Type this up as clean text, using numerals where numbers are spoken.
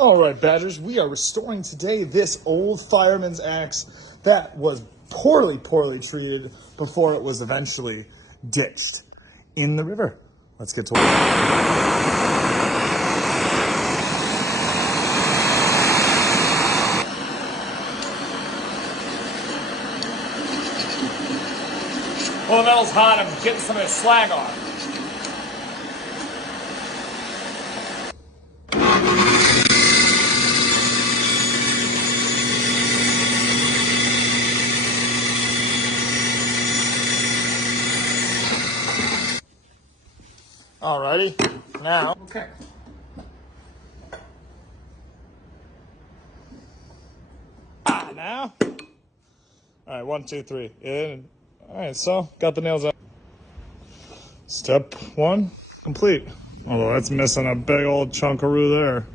All right, Badgers, we are restoring today this old fireman's axe that was poorly treated before it was eventually ditched in the river. Let's get to work. Well, the metal's hot. I'm getting some of this slag off. Alrighty, now. Okay. Now. All right, 1, 2, 3. In. All right, so got the nails out. Step 1 complete. Although that's missing a big old chunkaroo there.